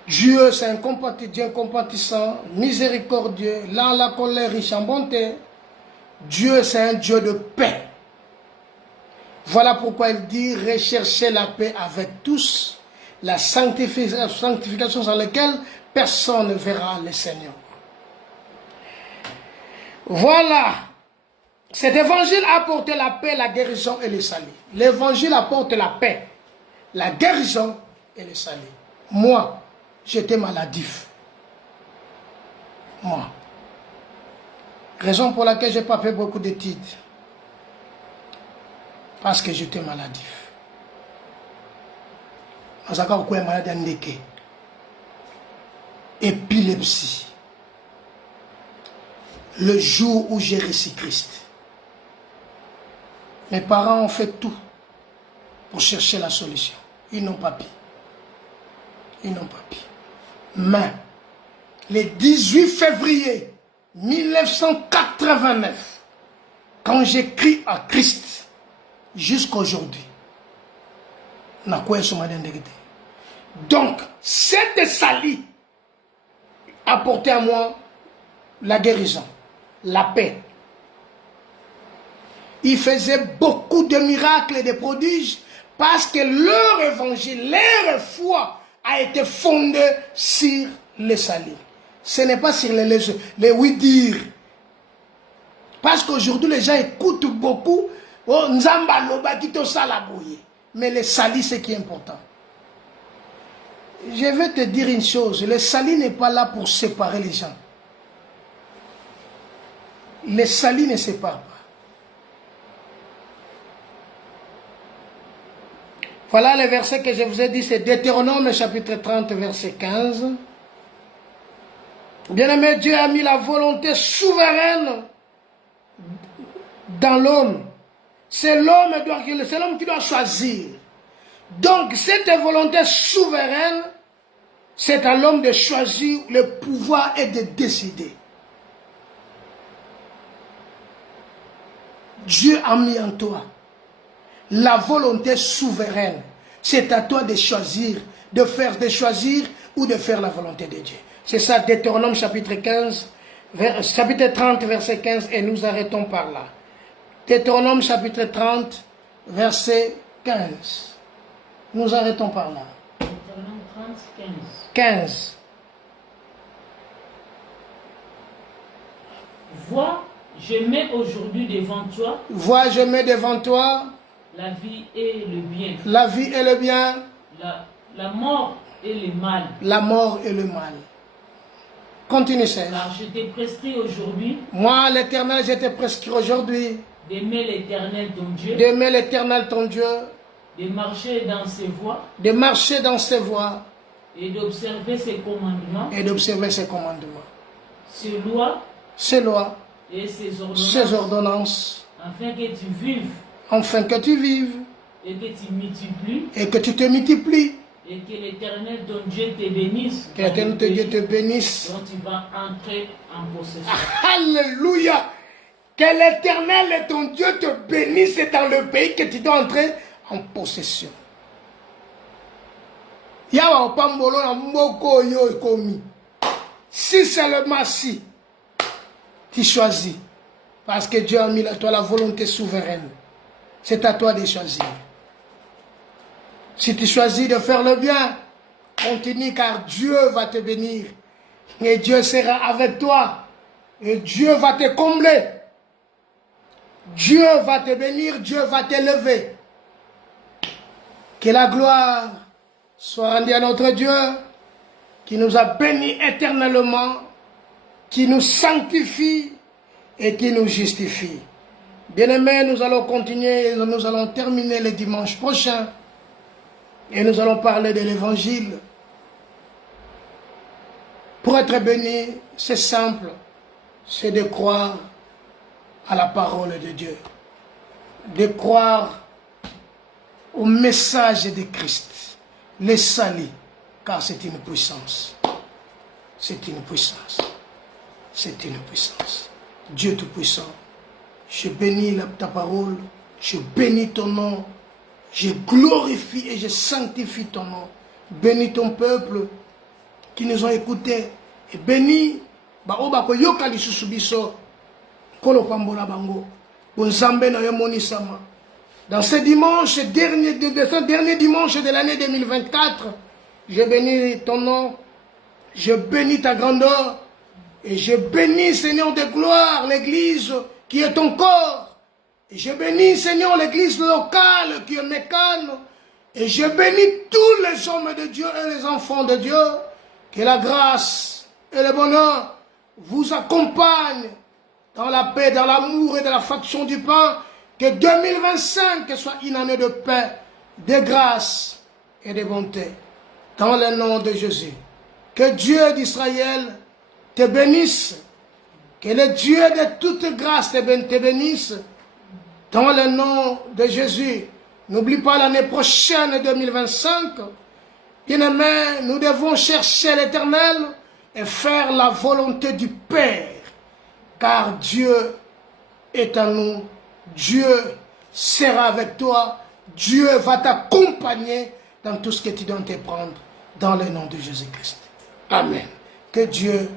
Dieu, c'est un Dieu compatissant, miséricordieux, lent la colère, riche en bonté. Dieu, c'est un Dieu de paix. Voilà pourquoi il dit, recherchez la paix avec tous, la sanctification sans laquelle personne ne verra le Seigneur. Voilà. Cet évangile a apporté la paix, la guérison et le salut. L'évangile apporte la paix, la guérison et le salut. Moi, j'étais maladif. Moi. Raison pour laquelle je n'ai pas fait beaucoup d'études. parce que j'étais maladif. Azaka ko malade ndeke. Épilepsie. Le jour où j'ai reçu Christ, mes parents ont fait tout pour chercher la solution. Ils n'ont pas pu. Ils n'ont pas pu. Mais le 18 février 1989, quand j'écris à Christ, jusqu'à aujourd'hui, donc, cette salie a apporté à moi la guérison, la paix. Ils faisaient beaucoup de miracles et de prodiges parce que leur évangile, leur foi a été fondée sur les salis. Ce n'est pas sur les oui-dire. Parce qu'aujourd'hui, les gens écoutent beaucoup. Oh, Nzamba Loba Kito Salaboye. Mais les salis, c'est qui est important. Je vais te dire une chose. Le salis n'est pas là pour séparer les gens. Les salis ne séparent pas. Voilà le verset que je vous ai dit, c'est Deutéronome chapitre 30, verset 15. Bien-aimé, Dieu a mis la volonté souveraine dans l'homme. C'est l'homme qui doit choisir. Donc, cette volonté souveraine, c'est à l'homme de choisir le pouvoir et de décider. Dieu a mis en toi la volonté souveraine. C'est à toi de choisir, de choisir ou de faire la volonté de Dieu. C'est ça, Deutéronome chapitre 15, chapitre 30, verset 15, et nous arrêtons par là. Deutéronome chapitre 30, verset 15. Nous arrêtons par là. Deutéronome 30, 15. Vois, je mets aujourd'hui devant toi. Vois, je mets devant toi la vie et le bien. La vie et le bien. La mort et le mal. La mort et le mal. Continue, Seigneur. Car je t'ai prescrit aujourd'hui. Moi, l'Éternel, je t'ai prescrit aujourd'hui. D'aimer l'Éternel ton Dieu. D'aimer l'Éternel ton Dieu. De marcher dans ses voies. De marcher dans ses voies. Et d'observer ses commandements. Et d'observer ses commandements. Ses lois. Ses lois. Et ses ordonnances. Ses ordonnances. Afin que tu vives. Afin que tu vives. Et que tu multiplies. Et que tu te multiplies. Et que l'Éternel ton Dieu te bénisse. Que l'Éternel ton Dieu te bénisse. Dont tu vas entrer en possession. Alléluia. Que l'Éternel ton Dieu te bénisse dans le pays que tu dois entrer en possession. Si seulement si tu choisis, parce que Dieu a mis à toi la volonté souveraine, c'est à toi de choisir. Si tu choisis de faire le bien, continue car Dieu va te bénir. Et Dieu sera avec toi. Et Dieu va te combler. Dieu va te bénir, Dieu va t'élever. Que la gloire soit rendue à notre Dieu, qui nous a bénis éternellement, qui nous sanctifie et qui nous justifie. Bien-aimés, nous allons continuer, nous allons terminer le dimanche prochain et nous allons parler de l'évangile. Pour être béni, c'est simple, c'est de croire à la parole de Dieu, de croire au message de Christ, les salis, car c'est une puissance. C'est une puissance. C'est une puissance. Dieu Tout-Puissant, je bénis ta parole, je bénis ton nom, je glorifie et je sanctifie ton nom. Bénis ton peuple qui nous ont écoutés et bénis Baobako Yoka Lisusubiso, Kolo Pambola Bango, Bonzambe na Yomonisama. Dans ce dimanche, ce dernier dimanche de l'année 2024, je bénis ton nom, je bénis ta grandeur, et je bénis, Seigneur de gloire, l'église qui est ton corps. Et je bénis, Seigneur, l'église locale qui est Mécane. Et je bénis tous les hommes de Dieu et les enfants de Dieu. Que la grâce et le bonheur vous accompagnent dans la paix, dans l'amour et dans la fraction du pain. Que 2025 soit une année de paix, de grâce et de bonté. Dans le nom de Jésus. Que Dieu d'Israël te bénisse. Que le Dieu de toute grâce te bénisse. Dans le nom de Jésus. N'oublie pas l'année prochaine 2025. Bien-aimés, nous devons chercher l'Éternel et faire la volonté du Père. Car Dieu est en nous. Dieu sera avec toi. Dieu va t'accompagner dans tout ce que tu dois te prendre. Dans le nom de Jésus-Christ. Amen. Que Dieu